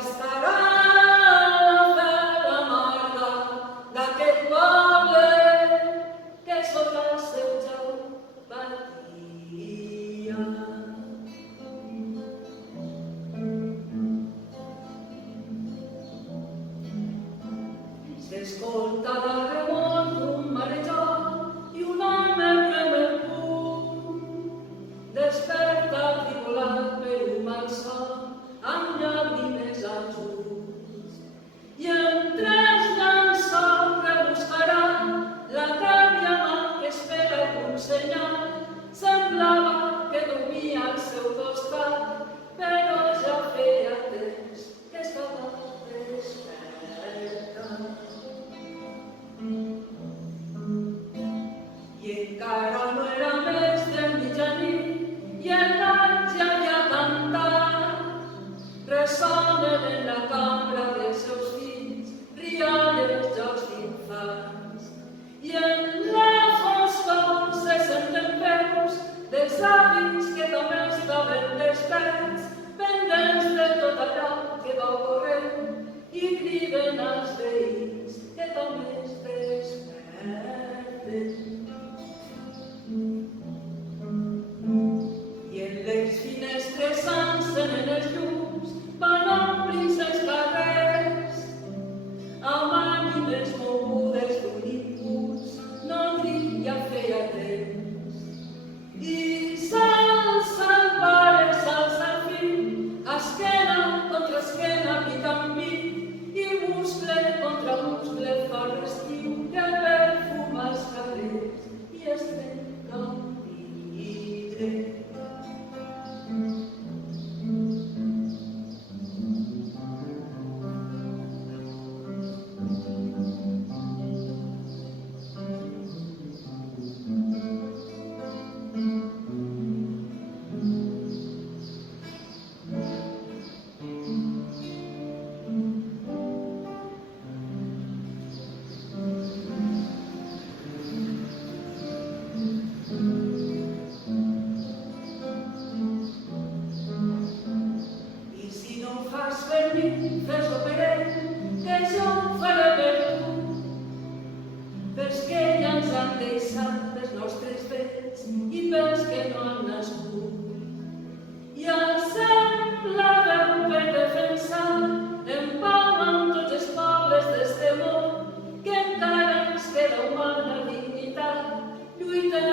tastarà la fel amarga d'aquest poble que sota el seu jau patia. S'escolta la remor d'un marejat i un home prem el puny. Desperta tribolat per un malson amb llàgrimes als ulls. I entre els llençols rebuscarà la tèbia mà que espera un senyal. Semblava que dormia al seu costat, però ja feia temps que estava desperta. I encara no era més de mitjanit i el gall ja havia cantat. Ressonen en la cambra dels seus fills rialles, jocs d'infants. I en la foscor se senten veus dels avis que també estaven desperts, pendents de tot allò que va ocorrent, i criden als veïns que també es desperten. I en les finestres s'encenen els llums, van omplir-se els carrers, amb ànimes mogudes d'un impuls, nodrit ja feia temps. I s'alça el pare, s'alça el fill, esquena contra esquena, pit amb pit, i muscle contra muscle fa l'estiu que perfuma els carrers i es trenca un vidre. Fes-ho per ell, que jo ho faré per tu, pels que ja ens han deixat els nostres fets i pels que no han nascut. I alcem la veu per defensar en pau amb tots els pobles d'este món, que encara ens queda humana dignitat, lluitem